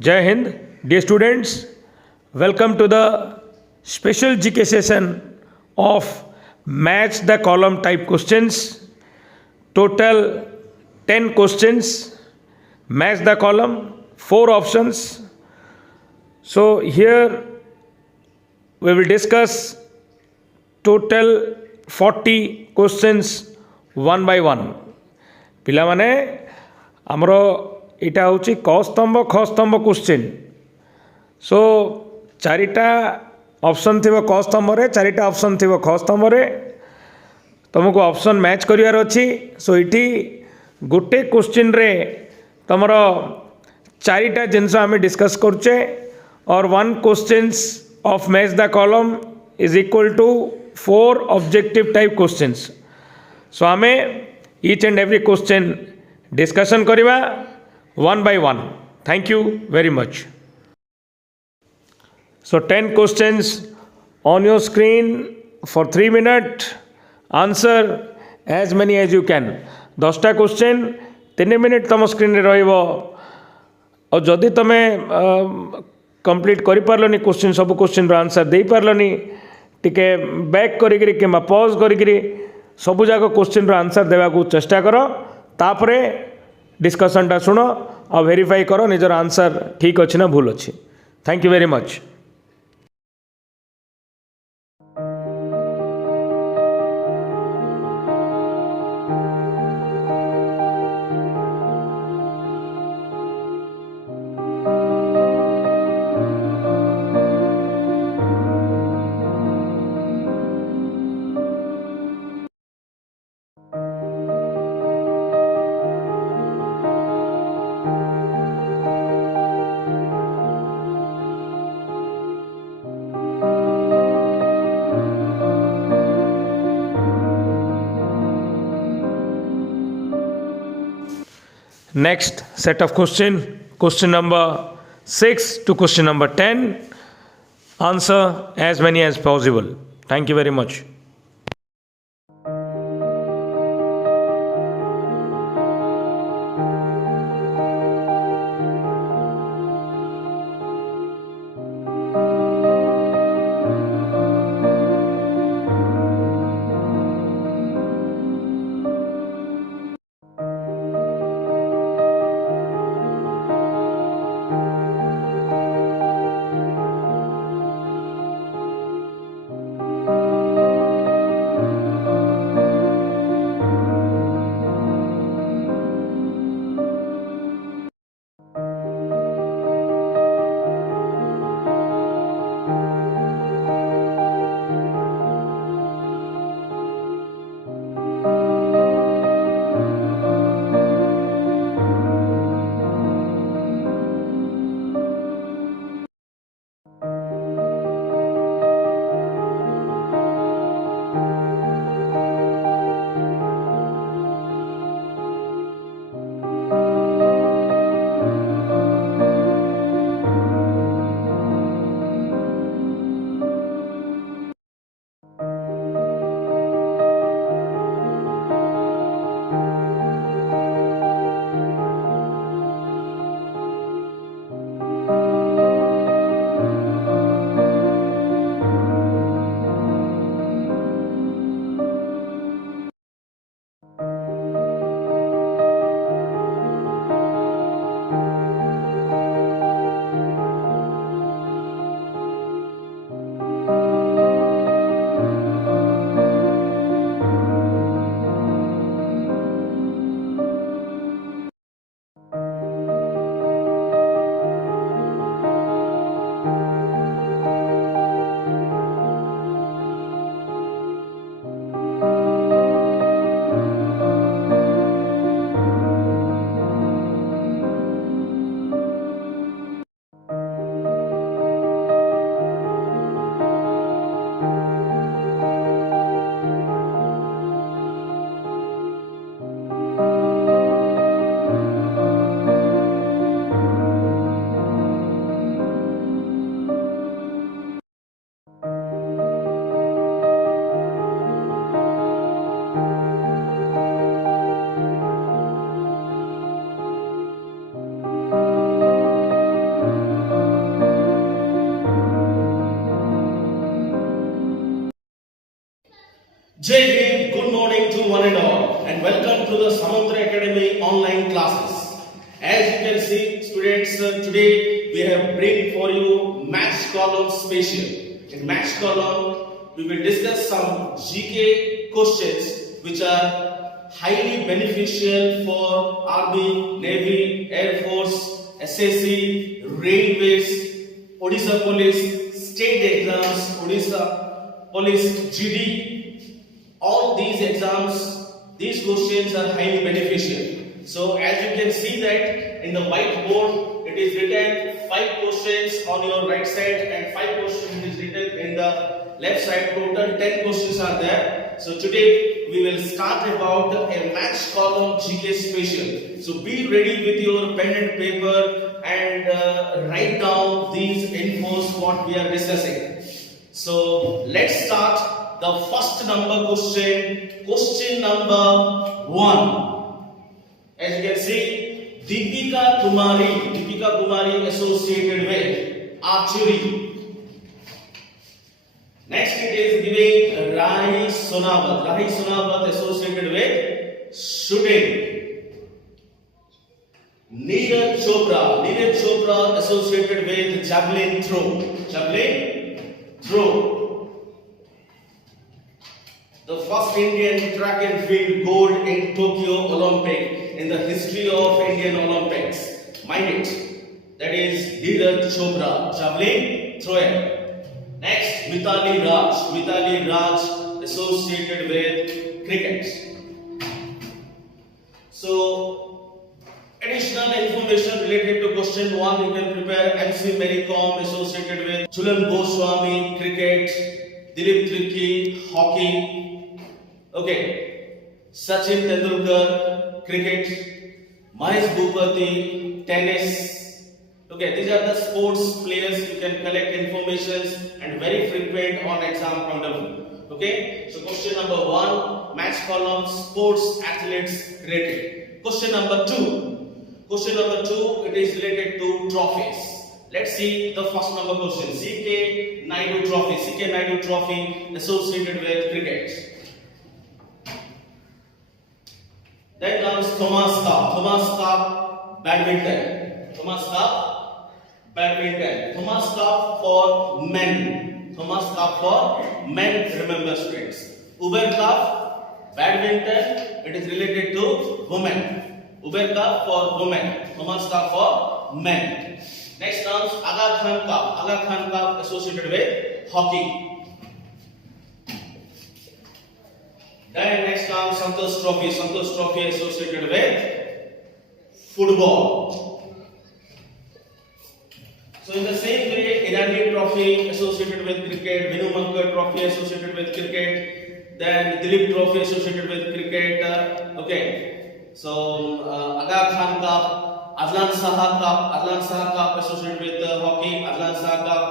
Jai Hind, dear students, welcome to the special GK session of Match the Column type questions. Total 10 questions, match the column, 4 options. So, here we will discuss total 40 questions one by one. ପିଲାମାନେ ଆମର ଏଇଟା ହେଉଛି କ ସ୍ତମ୍ଭ ଖ ସ୍ତମ୍ଭ question show ଚାରିଟା option ଥିବ କ ସ୍ତମ୍ଭରେ ଚାରିଟା ଅପସନ୍ ଥିବ ଖ ସ୍ତମ୍ଭରେ ତୁମକୁ ଅପସନ୍ ମ୍ୟାଚ୍ କରିବାର ଅଛି ସୋ ଏଇଠି ଗୋଟେ କ୍ୱେଶ୍ଚିନ୍ରେ ତୁମର ଚାରିଟା ଜିନିଷ ଆମେ ଡିସ୍କସ୍ କରୁଛେ or one questions of match the column is equal to 4 objective type questions so ଆମେ each and every question discussion kariba one by one. Thank you very much. So 10 questions on your screen for 3 minutes. Answer as many as you can. 10टा question 3 minute तुम screen रे रहिबो और जदि तुमे complete करि पारलनी क्वेश्चन सब क्वेश्चन रो आंसर दे पारलनी टिके बैक करिकरी किमा पॉज करिकरी सबू जाक क्वेश्चन आंसर देवा चेष्टा कर तापरे डिस्कसनटा शुण और वेरीफाई कर निजर आंसर ठीक अच्छी ना भूल अच्छी. Thank you very much. Next set of question number 6 to question number 10. Answer as many as possible. Thank you very much. and welcome to the Samudra Academy online classes. As you can see, students, today we have bring for you Maths column special. In Maths column, we will discuss some GK questions which are highly beneficial for Army, Navy, Air Force, SSC, Railways, Odisha Police, state exams, Odisha Police, GD. All these exams, these questions are highly beneficial. So as you can see that in the whiteboard, it is written 5 questions on your right side and 5 questions is written in the left side. Total 10 questions are there. So today we will start about a Maths column GK special. So be ready with your pen and paper and write down these infos what we are discussing. So let's start. The first number question number 1. As you can see, Deepika Kumari associated with archery. Next it is giving Rahi Sonawat associated with shooting. Neeraj Chopra associated with javelin throw. The first Indian track and field gold in Tokyo Olympic in the history of Indian Olympics. Mind it. That is Neeraj Chopra, javelin thrower. Next, Mithali Raj associated with cricket. So, additional information related to question 1 you can prepare. MC Mary Kom associated with Jhulan Goswami, cricket. Dilip Trikhi, hockey. Okay, Sachin Tendulkar, cricket. Mahesh Bhupati, tennis. Okay, these are the sports players. You can collect information and very frequent on exam point of view. Okay, so question number 1, Maths column, sports athletes rated. Question number 2, it is related to trophies. Let's see the first number question. C.K. Naidu Trophy associated with cricket. Then comes Thomas Cup, badminton. Thomas Cup for men. Remember students. Uber Cup, badminton. It is related to women. Uber Cup for women. Thomas Cup for men. Next comes Aga Khan Cup associated with hockey. Then next comes Santosh Trophy associated with football. So in the same way, Irani Trophy associated with cricket, Vinu Mankar Trophy associated with cricket, then Dilip Trophy associated with cricket. Okay, so Aga Khan Cup, Adlan Saha Cup associated with hockey, Adlan Saha Cup,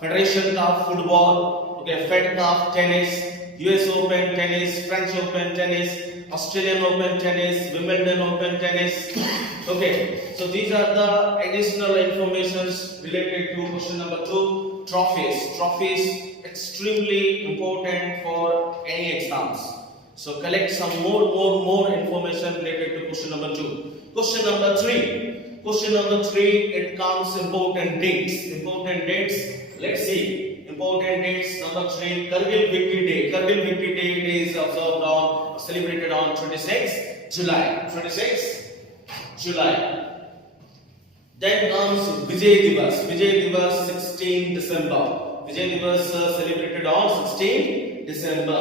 Federation Cup football, okay, Fed Cup tennis. US Open tennis, French Open tennis, Australian Open tennis, Wimbledon Open tennis. Okay, so these are the additional informations related to question number 2, trophies extremely important for any exams. So collect some more information related to question number 2. Question number 3, it comes important dates. Let's see. Important dates. Number 3, Kargil Victory Day. Kargil Victory Day is observed on, celebrated on 26 July. Then comes Vijay Diwas 16 December. Vijay Diwas celebrated on 16 December.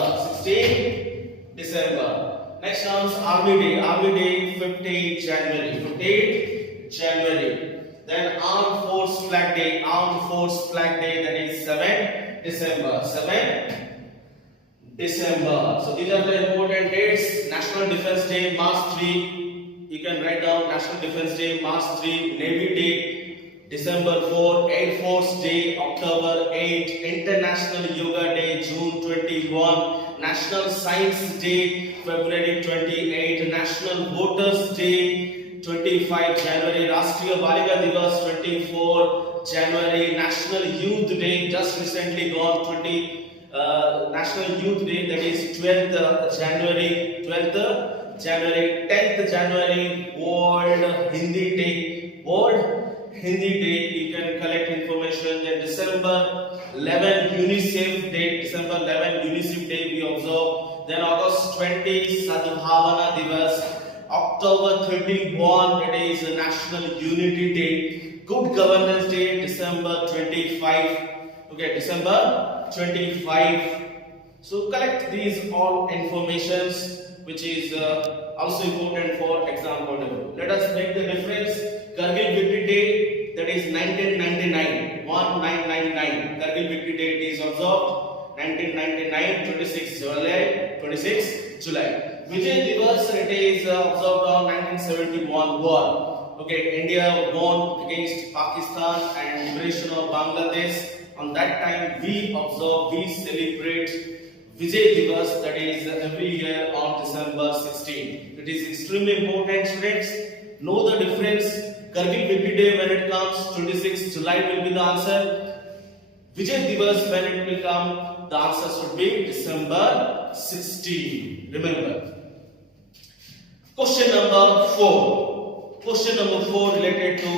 Next comes Army Day 15 January. Then Armed Force Flag Day, that is 7 December. So these are the important dates. National Defense Day, March 3. You can write down National Defense Day, March 3. Navy Day, December 4. Air Force Day, October 8. International Yoga Day, June 21. National Science Day, February 28. National Voters Day, 25 January, Rashtriya Balika Divas 24 January, National Youth Day just recently gone National Youth Day, that is 12th January, 12th January, 10th January, World Hindi Day. World Hindi Day, you can collect information. Then December 11, UNICEF Day. December 11, UNICEF Day we observe. Then August 20, Sadbhavana Divas. October 31, that is National Unity Day. Good Governance Day, December 25. Okay, December 25. So collect these all informations, which is also important for exam point of view. Let us make the difference. Kargil Victory Day, that is 1999, 1999. Kargil Victory Day is observed 1999, 26 July. Vijay Divas, it is observed on 1971 war. Okay, India won against Pakistan and liberation of Bangladesh. On that time, we observe, we celebrate Vijay Divas, that is every year on December 16. It is extremely important, students. Know the difference. Kargil Victory Day, when it comes, 26 July will be the answer. Vijay Divas, when it will come, the answer should be December 16. Remember. Question number 4. Question number 4 related to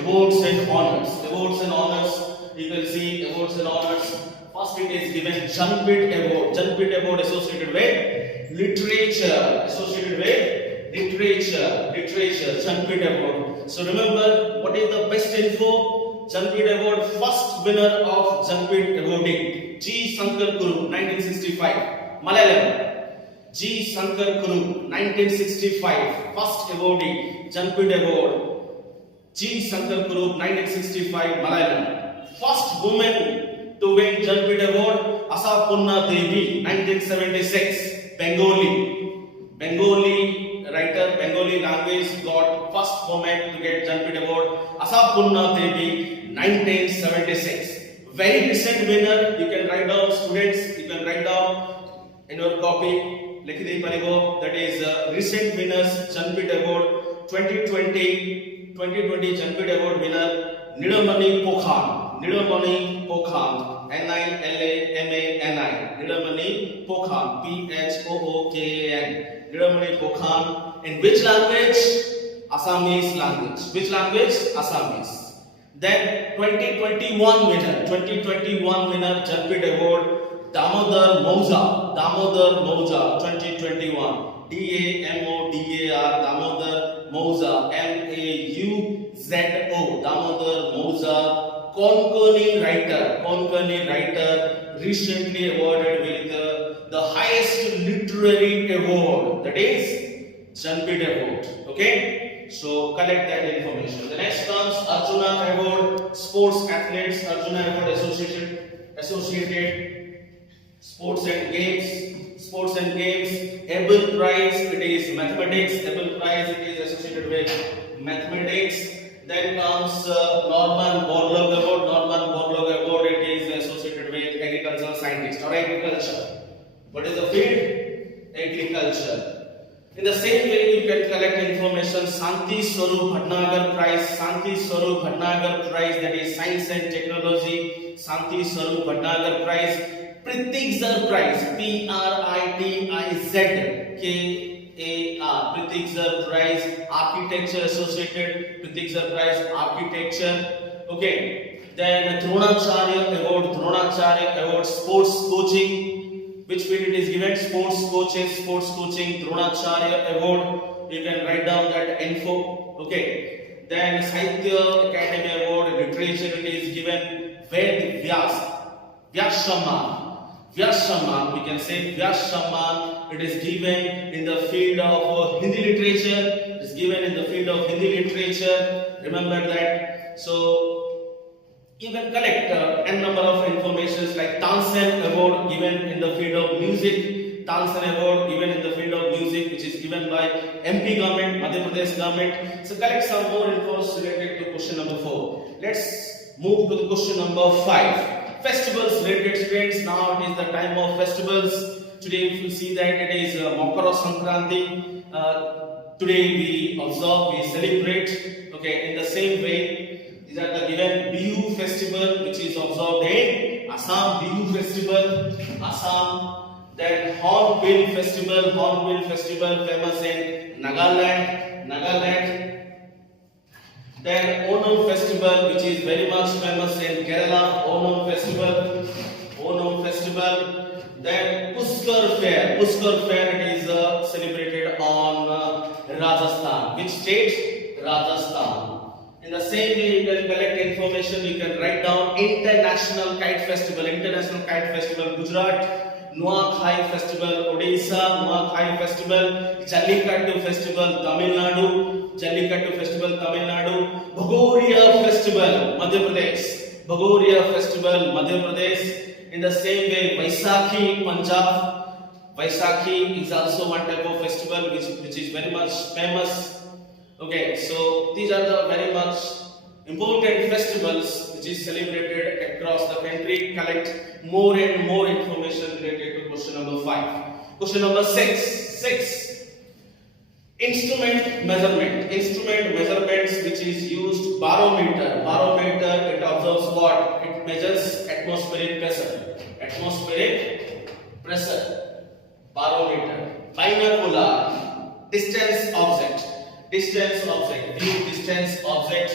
awards and honors. Awards and honors. You can see awards and honors. First it is given Jnanpith Award. Jnanpith Award associated with literature. Associated with literature. Jnanpith Award. So remember, what is the best info? Jnanpith Award, first winner of Jnanpith Awarding, G. Sankar Kuru, 1965. Malayalam. G. Sankar Kuru, 1965. First awardee, Jnanpith Award. G. Sankar Kuru, 1965. Malayalam. First woman to win Jnanpith Award, Asapunna Devi, 1976. Bengali writer, Bengali language, got first woman to get Jnanpith Award, Asapunna Devi, 1976. Very recent winner, you can write down, students, you can write down in your copy. That is recent winners Jnanpith Award 2020 Jnanpith Award winner Nidamani Pokhan, Nidamani Pokhan, Nilamani, Nidamani Pokhan, Phookan, Nidamani Pokhan. In which language? Assamese language. Which language? Assamese. Then 2021 winner Jnanpith Award Damodar Mauza, 2021. DAMODAR, Damodar Mauza, MAUZO, Damodar Mauza, Konkani writer, recently awarded with the highest literary award, that is Jnanpith Award. Okay, so collect that information. The next comes Arjuna Award, sports athletes, Arjuna Award associated. Sports and games, Abel Prize, it is mathematics, Abel Prize, it is associated with mathematics. Then comes Norman Borlaug Award, it is associated with agricultural scientist or agriculture. What is the field? Agriculture. In the same way, you can collect information. Santi Swarup Bhatnagar Prize, that is science and technology, Santi Swarup Bhatnagar Prize. Pritzker Prize, PRITZKAR, Pritzker Prize, architecture associated, Pritzker Prize, architecture. Okay, then Dronacharya Award, sports coaching. Which field it is given? Sports coaching, Dronacharya Award. You can write down that info. Okay, then Sahitya Academy Award, literature, it is given Ved Vyas Samman, we can say Vyas Samman. It is given in the field of Hindi literature. It is given in the field of Hindi literature. Remember that. So you can collect n number of informations like Tansen Award given in the field of music. Tansen Award given in the field of music, which is given by MP government, Madhya Pradesh government. So collect some more info related to question number 4. Let's move to the question number 5. Festivals related, students. Now it is the time of festivals. Today if you see that it is Makara Sankranti. Today we observe, we celebrate. Okay, in the same way, these are the given Bihu festival, which is observed in Assam. Bihu festival, Assam. Then Hornbill Festival famous in Nagaland. Then Onam Festival, which is very much famous in Kerala, Onam Festival. Then Pushkar Fair, it is celebrated on Rajasthan. Which state? Rajasthan. In the same way, you can collect information. You can write down International Kite Festival, Gujarat. Nuakhai Festival, Odisha, Nuakhai Festival, Jallikattu Festival, Tamil Nadu, Bhagoria Festival, Madhya Pradesh. In the same way, Vaisakhi, Punjab. Vaisakhi is also one type of festival which is very much famous. Okay, so these are the very much important festivals which is celebrated across the country. Collect more and more information related to question number 5. Question number 6. Instrument measurements which is used. Barometer, it observes what? It measures atmospheric pressure. Barometer. Binocular, distance object, view distance object,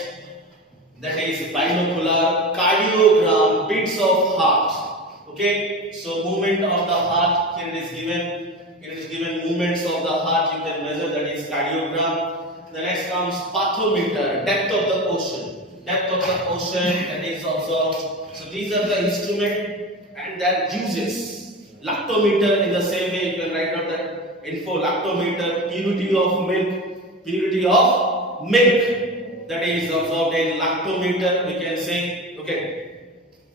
that is binocular. Cardiogram, beats of heart. Okay, so movement of the heart, here it is given movements of the heart, you can measure, that is cardiogram. The next comes bathymeter, depth of the ocean, that is observed. So these are the instrument and that uses. Lactometer, in the same way you can write down that info. Lactometer, purity of milk, that is observed in lactometer, we can say. Okay,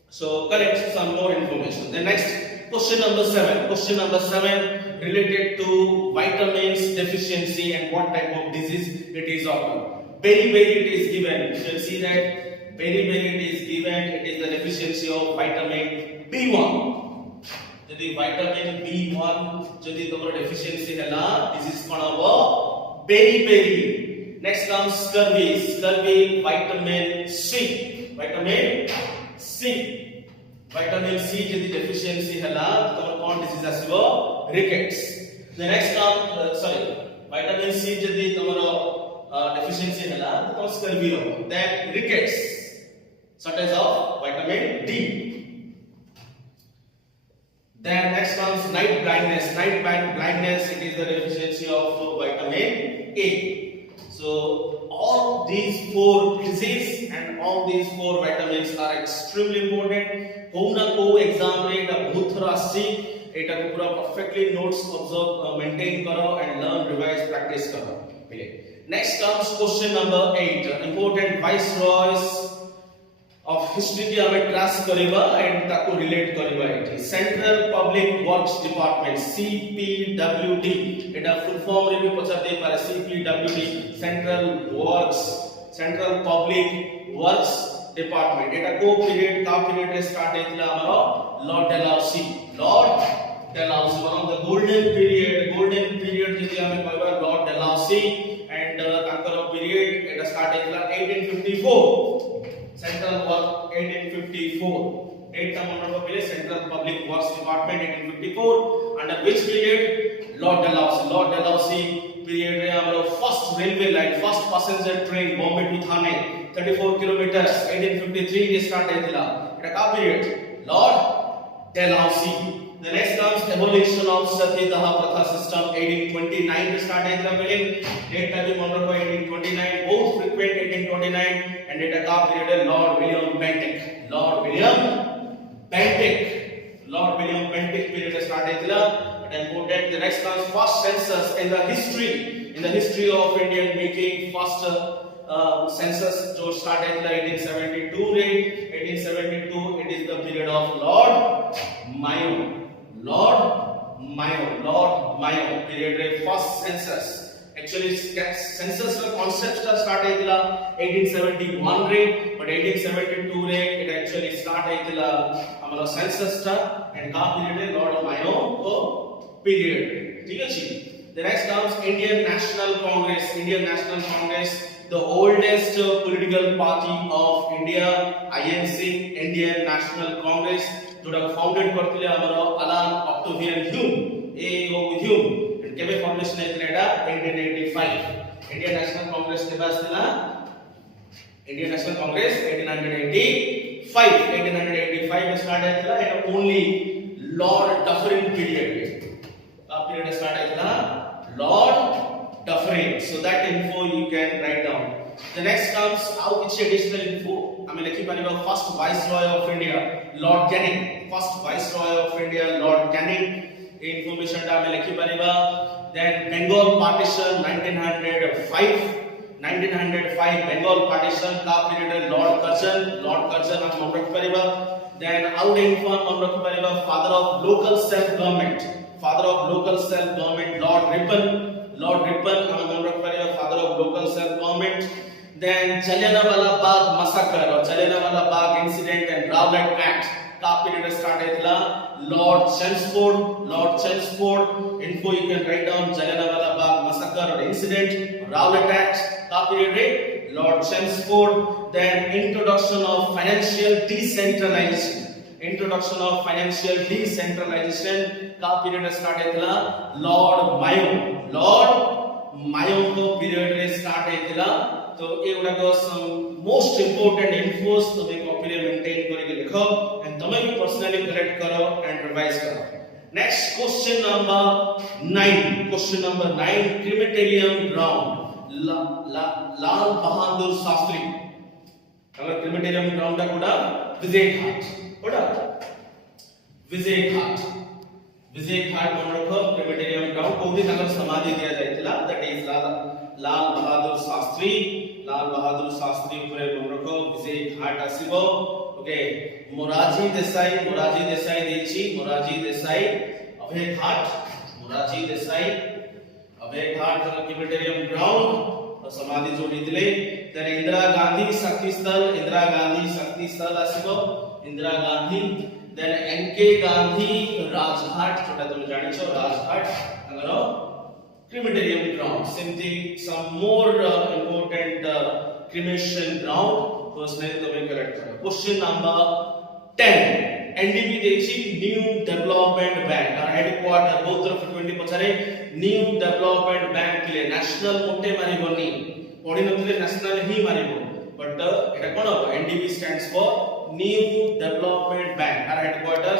so collect some more information. The next question number 7 related to vitamins deficiency and what type of disease it is occur. Very it is given. You can see that very it is given. It is the deficiency of vitamin B1. यदि vitamin B1 यदि तमरो deficiency हैला disease कौन होबो beriberi. Next comes scurvy, vitamin C, vitamin C यदि deficiency हैला तमरो कौन disease आसीबो rickets. The next comes vitamin C यदि तमरो deficiency हैला तो scurvy होबो. Then rickets, shortage of vitamin D. Then next comes night blindness, it is the deficiency of vitamin A. So all these 4 disease and all these 4 vitamins are extremely important. को ना को exam रे एटा बहुत थोड़ा सी एटा को पूरा perfectly notes observe maintain करो and learn, revise, practice करो. Next comes question number 8, important viceroys of history की हमें ट्रेस करिबा एंड ताको रिलेट करिबा एठी. Central public works department CPWD, एटा फुल फॉर्म रे भी पछा दे पारे. CPWD, सेंट्रल पब्लिक वर्क्स डिपार्टमेंट. एटा को पीरियड रे स्टार्ट हेतला हमरो lord Dalhousie, one of the golden period जदि हमें कहबा लॉर्ड डेलाउसी एंड ताकर पीरियड एटा स्टार्ट हेतला 1854. Central Work 1854. Date का मन रखो पहले Central Public Works Department 1854. Under which period? Lord Dalhousie period रे हमारो first railway line, first passenger train Bombay to Thane 34 kilometers 1853 ये start हेतला. एटा का period? Lord Dalhousie. The next comes abolition of Satyagraha Pratha system 1829 start हेतला पहले. Date का भी मन रखो 1829. Both frequent 1829. And it a period Lord William Bentinck period started and important. The next comes first census in the history of Indian making. First census जो started in 1872 it is the period of Lord Mayo period first census. Actually census का concept start हेतला 1871 रे, but 1872 रे it actually start हेतला हमारा census टा and का period है Lord Mayo को period. ठीक है जी. The next comes Indian National Congress. Indian National Congress, the oldest political party of India, INC, Indian National Congress, जोटा फाउंडेड करथिले हमरो अलान ऑक्टेवियन ह्यूम ह्यूम केबे फॉर्मेशन हेतले एटा 1885 इंडियन नेशनल कांग्रेस केबे आस्थिला इंडियन नेशनल कांग्रेस 1885 में स्टार्ट हेतला and only lord Dufferin period का period start हेतला lord Dufferin so that info you can write down. The next comes how which additional info आमे लिखि परिबा first viceroy of India Lord Canning, first viceroy of India Lord Canning information टा आमे लिखि परिबा. Then Bengal partition 1905 Bengal partition का period Lord Curzon हम मन रख परिबा. Then out info मन रख परिबा father of local self government Lord Ripon हम मन रख परिबा father of local self government. Then Jallianwala Bagh massacre or Jallianwala Bagh incident and Rowlatt Act का period start हेतला Lord Chelmsford info you can write down Jallianwala Bagh massacre or incident Rowlatt Act का period रे Lord Chelmsford. Then introduction of financial decentralization का period start हेतला Lord Mayo को period रे start हेतला. तो एगुडा को most important infos तमे copy रे मेंटेन करि के लिखो एंड तमे भी पर्सनली कलेक्ट करो एंड रिवाइज करो. Next question number 9 क्रिमेटेरियम ground Lal Bahadur Shastri अगर क्रिमेटेरियम ग्राउंड टा कोडा विजय घाट मन रखो क्रिमेटेरियम ग्राउंड कोदी ताकर समाधि दिया जायतिला दैट इज लाल बहादुर शास्त्री उपरे मन रखो विजय घाट आसीबो. ओके मोरारजी देसाई देछि मोरारजी देसाई अभय घाट क्रिमेटेरियम ग्राउंड समाधि जोडितले. देन इंदिरा गांधी शक्ति स्थल आसीबो इंदिरा गांधी. देन एनके गांधी राजघाट छोटा तुम जानि छो राजघाट अगर crematorium ground simply some more important cremation ground first name to correct karo. Question number 10 NDB देछि न्यू डेवलपमेंट बैंक और हेडक्वार्टर बहुत तरफ 20 पछारे न्यू डेवलपमेंट बैंक के नेशनल मोटे मारिबोनी पढि नथिले नेशनल ही मारिबो बट एटा कोन हो NDB stands for new development bank और headquarter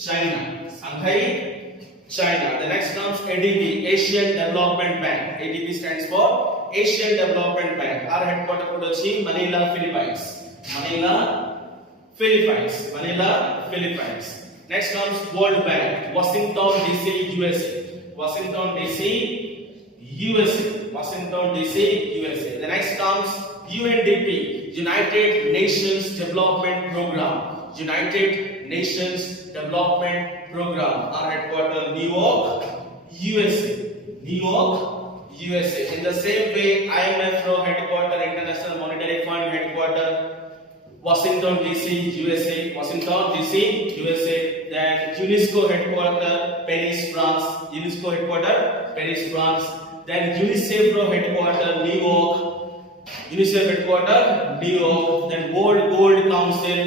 Shanghai China. The next comes ADB, Asian Development Bank. ADB stands for Asian Development Bank. Our headquarters code is Manila, Philippines. Next comes World Bank, Washington DC, USA. The next comes UNDP, United Nations Development Program. Our headquarters New York, USA. In the same way, IMF headquarters, International Monetary Fund headquarters, Washington DC, USA. Then UNESCO headquarters, Paris, France. Then UNICEF headquarters, New York. Then World Gold Council,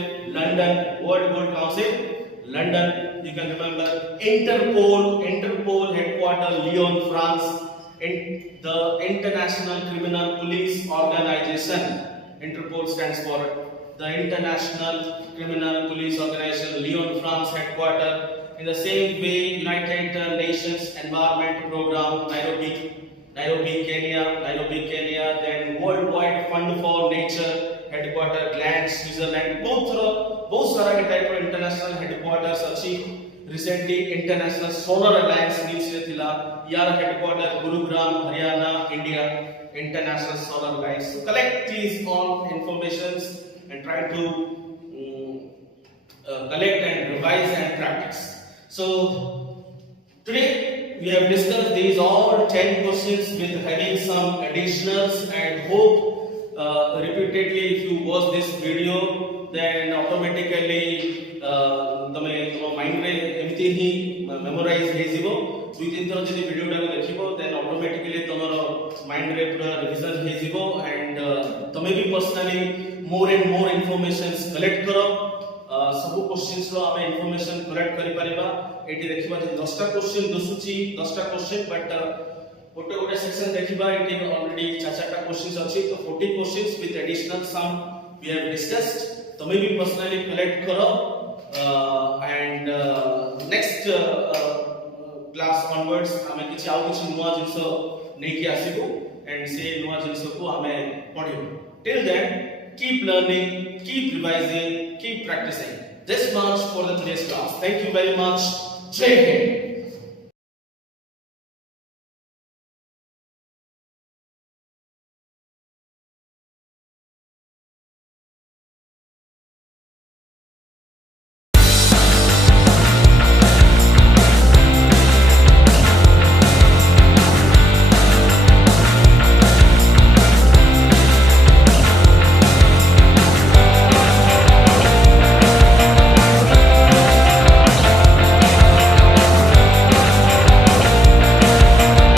London. You can remember Interpol headquarters, Lyon, France. The International Criminal Police Organization. Interpol stands for the International Criminal Police Organization, Lyon, France headquarters. In the same way, United Nations Environment Program, Nairobi, Kenya. Then Worldwide Fund for Nature headquarters, Gland, Switzerland. बहुत सारा के type of international headquarters अछि. Recently International Solar Alliance news रे थिला यार headquarters Gurugram, Haryana, India. International Solar Alliance. So collect these all informations and try to collect and revise and practice. So today we have discussed these all 10 questions with having some additionals and hope repeatedly if you watch this video then automatically तमे तुम mind रे एमती ही memorise हे जीवो दुई तीन थर जदी video टाको देखिबो देन ऑटोमेटिकली तमरो माइंड रे पूरा रिवीजन हे जीवो एंड तमे भी personally more and more informations collect करो सब क्वेश्चंस रो आमे इंफॉर्मेशन कलेक्ट करि परिबा एटी देखिबा जे 10 टा क्वेश्चन दसुची 10 टा क्वेश्चन बट गोटे गोटे सेक्शन देखिबा एटी ऑलरेडी 4 टा क्वेश्चंस अछि तो 40 questions with additional some we have discussed तमे भी पर्सनली कलेक्ट करो एंड नेक्स्ट क्लास ऑनवर्ड्स आमे किछि आउ किछि नुवा जिंस नै कि आसीबो एंड से नुवा जिंस को आमे पढिबो till then keep learning, keep revising, keep practicing. This much for the today's class. Thank you very much. Jai Hind.